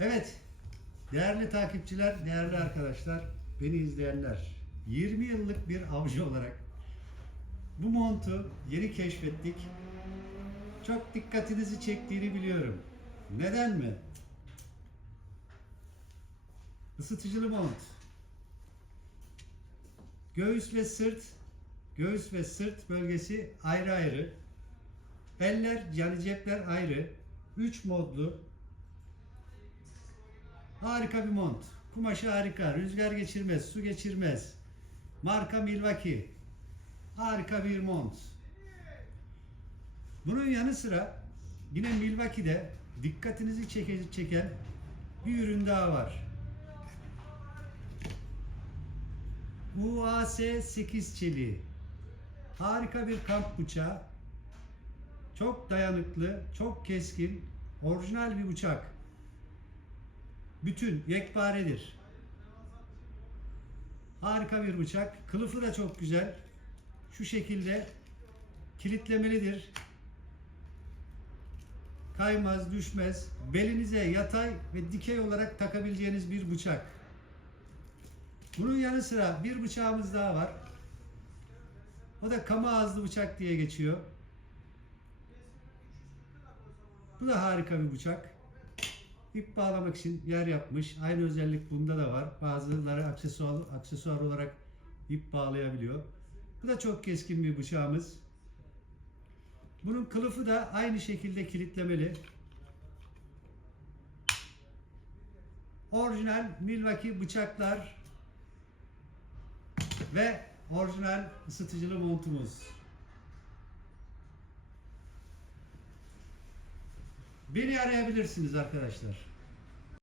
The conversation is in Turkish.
Evet, değerli takipçiler, değerli arkadaşlar, beni izleyenler, 20 yıllık bir avcı olarak bu montu yeni keşfettik. Çok dikkatinizi çektiğini biliyorum. Neden mi? Isıtıcılı mont. Göğüs ve sırt, göğüs ve sırt bölgesi ayrı ayrı. Eller, yani cepler ayrı. 3 modlu. Harika bir mont. Kumaşı harika. Rüzgar geçirmez, su geçirmez. Marka Milwaukee. Harika bir mont. Bunun yanı sıra yine Milwaukee'de dikkatinizi çeke- çeken bir ürün daha var. UAS 8 çeliği. Harika bir kamp bıçağı. Çok dayanıklı, çok keskin, orijinal bir bıçak. Bütün, yekparedir. Harika bir bıçak. Kılıfı da çok güzel. Şu şekilde kilitlemelidir. Kaymaz, düşmez. Belinize yatay ve dikey olarak takabileceğiniz bir bıçak. Bunun yanı sıra bir bıçağımız daha var. O da kama ağızlı bıçak diye geçiyor. Bu da harika bir bıçak. İp bağlamak için yer yapmış. Aynı özellik bunda da var. Bazıları aksesuar, aksesuar olarak ip bağlayabiliyor. Bu da çok keskin bir bıçağımız. Bunun kılıfı da aynı şekilde kilitlemeli. Orijinal Milwaukee bıçaklar ve orijinal ısıtıcılı montumuz. Beni arayabilirsiniz arkadaşlar.